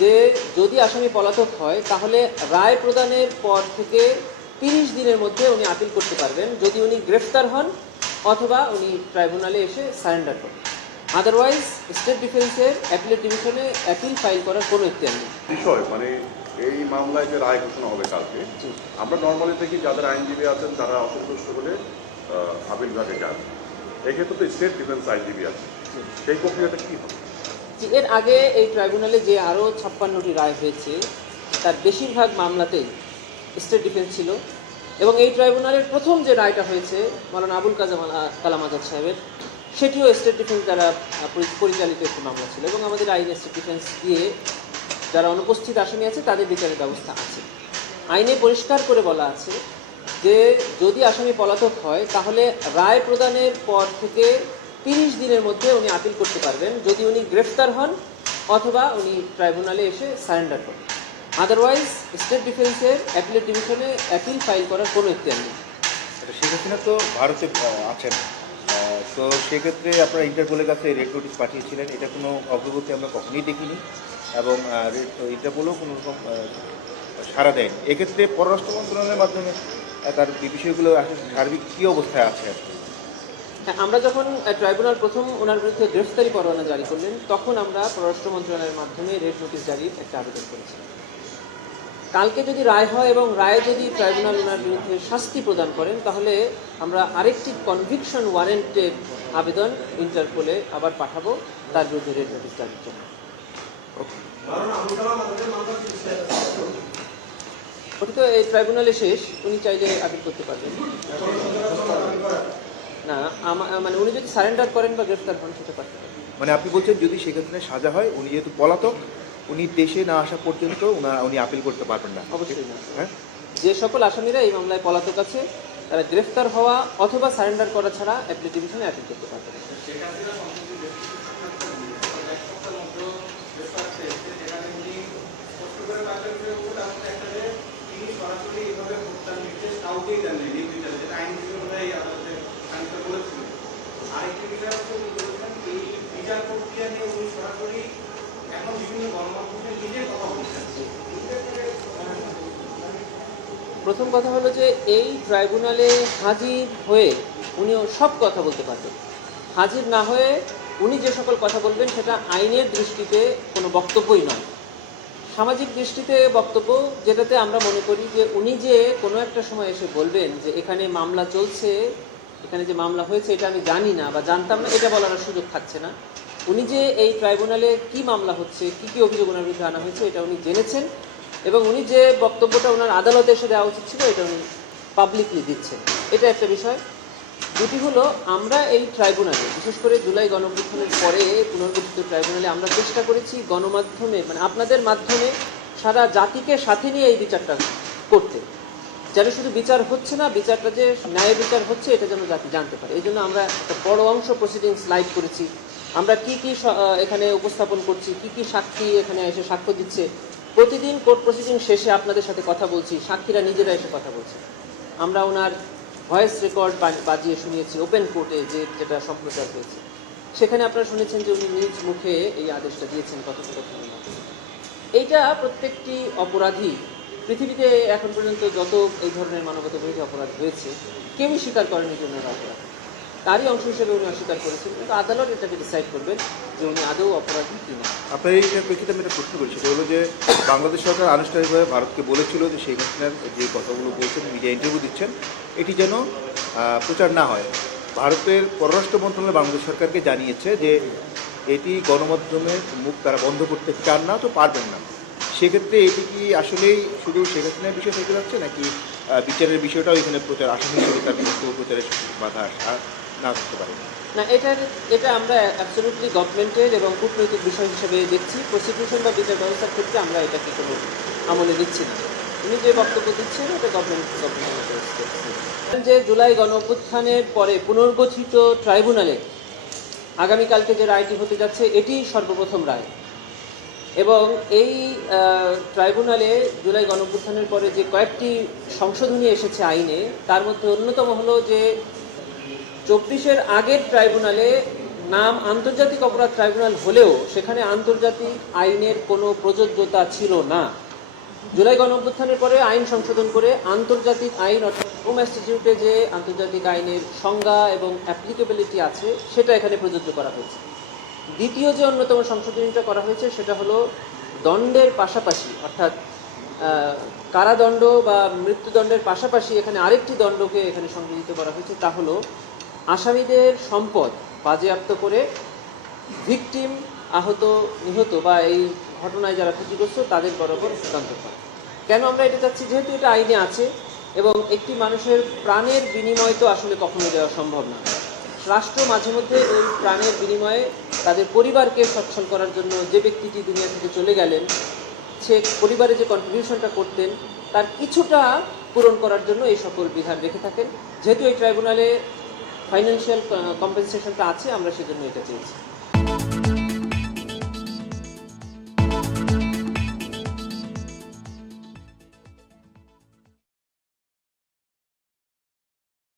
যে যদি আসামি পলাতক হয় তাহলে রায় প্রদানের পর থেকে 30 দিনের মধ্যে উনি আপিল করতে পারবেন, যদি উনি গ্রেফতার হন অথবা উনি ট্রাইব্যুনালে এসে সারেন্ডার করেন। আদারওয়াইজ স্টেট ডিফেন্সের অ্যাপিলেট ডিভিশনে অ্যাপিল ফাইল করার কোনো ইখতিয়ার নেই। বিষয় মানে এই মামলায় যে রায় ঘোষণা হবে কালকে, আমরা নর্মালি দেখি যাদের আইনজীবী আছেন তারা অসন্তুষ্ট হলে আপিল বিভাগে যান। এক্ষেত্রে তো স্টেট ডিফেন্স আইনজীবী আছে, সেই প্রক্রিয়াটা কী হবে? এর আগে এই ট্রাইব্যুনালে যে আরও 56টি রায় হয়েছে তার বেশিরভাগ মামলাতেই স্টেট ডিফেন্স ছিল, এবং এই ট্রাইব্যুনালের প্রথম যে রায়টা হয়েছে মাওলানা আবুল কালাম আজাদ সাহেবের, সেটিও স্টেট ডিফেন্স দ্বারা পরিচালিত একটি মামলা ছিল, এবং আমাদের আইনে স্টেট ডিফেন্স দিয়ে যারা অনুপস্থিত আসামি আছে তাদের বিচারের ব্যবস্থা আছে। আইনে পরিষ্কার করে বলা আছে যে যদি আসামি পলাতক হয় তাহলে রায় প্রদানের পর থেকে 30 দিনের মধ্যে উনি আপিল করতে পারবেন, যদি উনি গ্রেফতার হন অথবা উনি ট্রাইব্যুনালে এসে সারেন্ডার করেন। আদারওয়াইজ স্টেট ডিফেন্সের অ্যাপিলেট ডিভিশনে অ্যাপিল ফাইল করার কোনো ইখতিয়ার নেই। শেখ হাসিনা তো ভারতে আছেন, তো সেক্ষেত্রে আপনারা ইন্টারপোলের কাছে রেড নোটিশ পাঠিয়েছিলেন, এটা কোনো অগ্রগতি আমরা কখনোই দেখিনি, এবং ইন্টারপোলও কোনো রকম সাড়া দেয়নি। এক্ষেত্রে পররাষ্ট্র মন্ত্রণালয়ের মাধ্যমে তার বিষয়গুলো আসলে সার্বিক কী অবস্থায় আছে? হ্যাঁ, আমরা যখন ট্রাইব্যুনাল প্রথম ওনার বিরুদ্ধে গ্রেফতারি পরোয়ানা জারি করলেন তখন আমরা পররাষ্ট্র মন্ত্রণালয়ের মাধ্যমে রেড নোটিশ জারির একটা আবেদন করেছি। কালকে যদি রায় হয় এবং রায় যদি ট্রাইব্যুনাল ওনার বিরুদ্ধে শাস্তি প্রদান করেন তাহলে আমরা আরেকটি কনভিকশন ওয়ারেন্টের আবেদন ইন্টারপোলে আবার পাঠাবো তার বিরুদ্ধে রেড নোটিশ জারির জন্য। ওটি তো এই ট্রাইব্যুনালে শেষ, উনি চাইলে আপিল করতে পারবেন না। মানে উনি যদি সারেন্ডার করেন বা গ্রেফতার হন সেটা পারতে পারেন। মানে আপনি বলছেন যদি সেক্ষেত্রে সাজা হয়, উনি যেহেতু পলাতক, উনি দেশে না আসা পর্যন্ত উনি আপিল করতে পারবেন না? অবশ্যই না। হ্যাঁ, যে সকল আসামিরা এই মামলায় পলাতক আছে তারা গ্রেফতার হওয়া অথবা সারেন্ডার করা ছাড়া অ্যাপিলেট ডিভিশনে আপিল করতে পারবে। প্রথম কথা হলো যে এই ট্রাইব্যুনালে হাজির হয়ে উনিও সব কথা বলতে পারবেন। হাজির না হয়ে উনি যে সকল কথা বলবেন সেটা আইনের দৃষ্টিতে কোনো বক্তব্যই নয়, সামাজিক দৃষ্টিতে বক্তব্য, যেটাতে আমরা মনে করি যে উনি যে কোনো একটা সময় এসে বলবেন যে এখানে মামলা চলছে, এখানে যে মামলা হয়েছে এটা আমি জানি না বা জানতাম না, এটা বলার সুযোগ থাকছে না। উনি যে এই ট্রাইব্যুনালে কি মামলা হচ্ছে, কি কি অভিযোগ ওনার বিরুদ্ধে আনা হয়েছে এটা উনি জেনেছেন, এবং উনি যে বক্তব্যটা ওনার আদালতে এসে দেওয়া উচিত ছিল এটা উনি পাবলিকলি দিচ্ছেন। এটা একটা বিষয়। দুটি হলো, আমরা এই ট্রাইব্যুনালে বিশেষ করে জুলাই গণঅভ্যুত্থানের পরে পুনর্গঠিত ট্রাইব্যুনালে আমরা চেষ্টা করেছি গণমাধ্যমে, মানে আপনাদের মাধ্যমে সারা জাতিকে সাথে নিয়ে এই বিচারটা করতে, যেন শুধু বিচার হচ্ছে না, বিচারটা যে ন্যায় বিচার হচ্ছে এটা যেন জাতি জানতে পারে। এই জন্য আমরা একটা বড় অংশ প্রসিডিংস লাইভ করেছি, আমরা কি কি এখানে উপস্থাপন করছি, কি কি সাক্ষী এখানে এসে সাক্ষ্য দিচ্ছে, প্রতিদিন কোর্ট প্রসিডিং শেষে আপনাদের সাথে কথা বলছি, সাক্ষীরা নিজেরা এসে কথা বলছে। আমরা ওনার ভয়েস রেকর্ড বাজিয়ে শুনিয়েছি ওপেন কোর্টে, যেটা সম্প্রচার হয়েছে, সেখানে আপনারা শুনেছেন যে উনি নিজ মুখে এই আদেশটা দিয়েছেন কথোপকথনের মাধ্যমে। এইটা প্রত্যেকটি অপরাধী পৃথিবীতে এখন পর্যন্ত যত এই ধরনের মানবতা বিরোধী অপরাধ হয়েছে কেউই স্বীকার করেনি যে ওনারা অপরাধ, তারই অংশ হিসেবে উনি অস্বীকার করেছেন, কিন্তু আদালত এটাকে ডিসাইড করবেন যে উনি আদৌ অপরাধী কিনা। আপনার এই প্রেক্ষিতে আমি একটা প্রশ্ন করি, সেটা হলো যে বাংলাদেশ সরকার আনুষ্ঠানিকভাবে ভারতকে বলেছিল যে শেখ হাসিনার যে কথাগুলো বলছেন, মিডিয়া ইন্টারভিউ দিচ্ছেন, এটি যেন প্রচার না হয়। ভারতের পররাষ্ট্র মন্ত্রণালয় বাংলাদেশ সরকারকে জানিয়েছে যে এটি গণমাধ্যমের মুখ তারা বন্ধ করতে চান না, তো পারবেন না। সেক্ষেত্রে এটি কি আসলেই শুধু শেখ হাসিনার বিষয় থেকে যাচ্ছে, নাকি বিচারের বিষয়টাও এখানে প্রচার আসামি হিসেবে তার বক্তব্য প্রচারের বাধা না করতে পারে? না, এটা আমরা অ্যাবসলিউটলি গভর্নমেন্টের এবং কূটনৈতিক বিষয় হিসেবে দেখছি। প্রসিকিউশন বা বিচার ব্যবস্থার ক্ষেত্রে আমরা এটাকে কোনো আমলে দিচ্ছি না। উনি যে বক্তব্য দিচ্ছেন এটা গভর্নমেন্ট। যে জুলাই গণঅভ্যুত্থানের পরে পুনর্গঠিত ট্রাইব্যুনালে আগামীকালকে যে রায়টি হতে যাচ্ছে এটি সর্বপ্রথম রায়, এবং এই ট্রাইব্যুনালে জুলাই গণঅভ্যুত্থানের পরে যে কয়েকটি সংশোধনী এসেছে আইনে, তার মধ্যে অন্যতম হলো যে 24-এর আগের ট্রাইব্যুনালে নাম আন্তর্জাতিক অপরাধ ট্রাইব্যুনাল হলেও সেখানে আন্তর্জাতিক আইনের কোনো প্রযোজ্যতা ছিল না। জুলাই গণঅভ্যুত্থানের পরে আইন সংশোধন করে আন্তর্জাতিক আইন অর্থাৎ রোম ইনস্টিটিউটে যে আন্তর্জাতিক আইনের সংজ্ঞা এবং অ্যাপ্লিকেবিলিটি আছে সেটা এখানে প্রযোজ্য করা হয়েছে। দ্বিতীয় যে অন্যতম সংশোধনীটা করা হয়েছে সেটা হলো দণ্ডের পাশাপাশি অর্থাৎ কারাদণ্ড বা মৃত্যুদণ্ডের পাশাপাশি এখানে আরেকটি দণ্ডকে এখানে সংযোজিত করা হয়েছে, তা হলো আসামিদের সম্পদ বাজেয়াপ্ত করে ভিকটিম, আহত নিহত বা এই ঘটনায় যারা ক্ষতিগ্রস্ত তাদের বরাবর হস্তান্তর করা। কেন আমরা এটা চাচ্ছি? যেহেতু এটা আইনে আছে এবং একটি মানুষের প্রাণের বিনিময় তো আসলে কখনো দেওয়া সম্ভব না। রাষ্ট্র মাঝে মধ্যে ওই প্রাণের বিনিময়ে তাদের পরিবারকে সচ্ছল করার জন্য যে ব্যক্তিটি দুনিয়া থেকে চলে গেলেন সে পরিবারে যে কন্ট্রিবিউশনটা করতেন তার কিছুটা পূরণ করার জন্য এই সকল বিধান রেখে থাকেন। যেহেতু এই ট্রাইব্যুনালে ফাইন্যান্সিয়াল কম্পেনসেশনটা আছে আমরা সেজন্য এটা চেয়েছি।